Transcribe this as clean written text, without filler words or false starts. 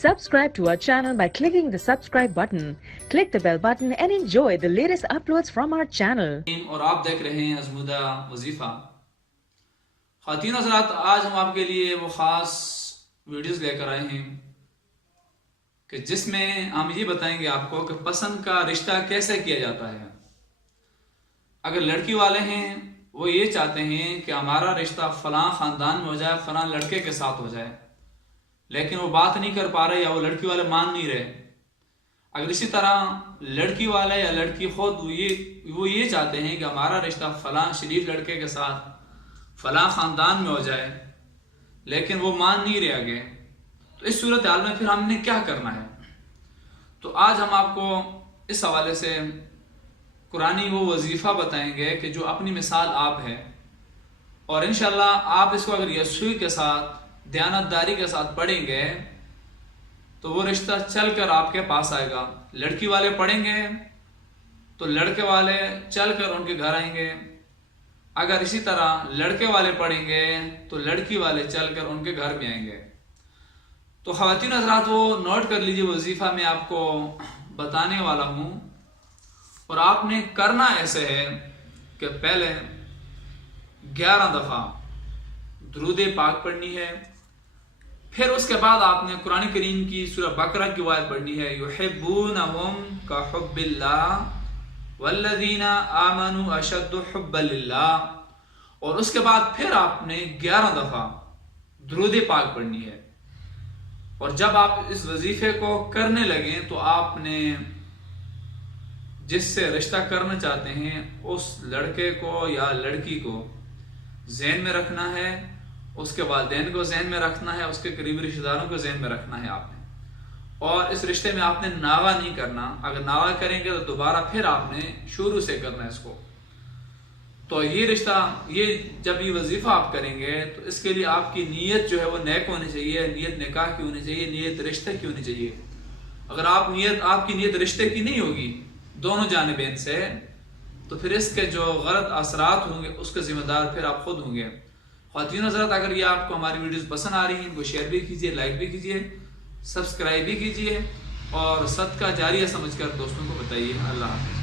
Subscribe to our channel by clicking the subscribe button. Click the bell button and enjoy the latest uploads from our channel. اور آپ دیکھ رہے ہیں ازمودہ وظیفہ. خواتین حضرات، آج ہم آپ کے لیے وہ خاص ویڈیوز لے کر آئے ہیں کہ جس میں ہم یہ بتائیں گے آپ کو کہ پسند کا رشتہ کیسے کیا جاتا ہے. اگر لڑکی والے ہیں وہ یہ چاہتے ہیں کہ ہمارا رشتہ فلاں خاندان میں ہو جائے، فلاں لڑکے کے ساتھ ہو جائے، لیکن وہ بات نہیں کر پا رہے یا وہ لڑکی والے مان نہیں رہے. اگر اسی طرح لڑکی والے یا لڑکی خود وہ یہ چاہتے ہیں کہ ہمارا رشتہ فلاں شریف لڑکے کے ساتھ فلاں خاندان میں ہو جائے، لیکن وہ مان نہیں رہے آگے، تو اس صورتحال میں پھر ہم نے کیا کرنا ہے. تو آج ہم آپ کو اس حوالے سے قرآنی وہ وظیفہ بتائیں گے کہ جو اپنی مثال آپ ہے، اور انشاءاللہ آپ اس کو اگر یسوعی کے ساتھ دیانتداری کے ساتھ پڑھیں گے تو وہ رشتہ چل کر آپ کے پاس آئے گا. لڑکی والے پڑھیں گے تو لڑکے والے چل کر ان کے گھر آئیں گے. اگر اسی طرح لڑکے والے پڑھیں گے تو لڑکی والے چل کر ان کے گھر بھی آئیں گے. تو خواتین حضرات وہ نوٹ کر لیجیے، وظیفہ میں آپ کو بتانے والا ہوں، اور آپ نے کرنا ایسے ہے کہ پہلے 11 دفعہ درود پاک پڑھنی ہے. پھر اس کے بعد آپ نے قرآن کریم کی سورہ بقرہ کی آیت پڑھنی ہے، یحبونہم کحب اللہ والذین آمنوا اشد حبا للہ. اور اس کے بعد پھر آپ نے 11 دفعہ درود پاک پڑھنی ہے. اور جب آپ اس وظیفے کو کرنے لگیں تو آپ نے جس سے رشتہ کرنا چاہتے ہیں اس لڑکے کو یا لڑکی کو ذہن میں رکھنا ہے، اس کے والدین کو ذہن میں رکھنا ہے، اس کے قریبی رشتہ داروں کو ذہن میں رکھنا ہے آپ نے. اور اس رشتے میں آپ نے ناغہ نہیں کرنا. اگر ناغہ کریں گے تو دوبارہ پھر آپ نے شروع سے کرنا ہے اس کو. تو یہ رشتہ، یہ جب یہ وظیفہ آپ کریں گے تو اس کے لیے آپ کی نیت جو ہے وہ نیک ہونی چاہیے، نیت نکاح کی ہونی چاہیے، نیت رشتے کی ہونی چاہیے. اگر آپ کی نیت رشتے کی نہیں ہوگی دونوں جانبین سے، تو پھر اس کے جو غلط اثرات ہوں گے اس کے ذمہ دار پھر آپ خود ہوں گے. خواتین حضرات، اگر یہ آپ کو ہماری ویڈیوز پسند آ رہی ہیں ان کو شیئر بھی کیجیے، لائک بھی کیجیے، سبسکرائب بھی کیجیے، اور صدقہ جاریہ سمجھ کر دوستوں کو بتائیے. اللہ حافظ.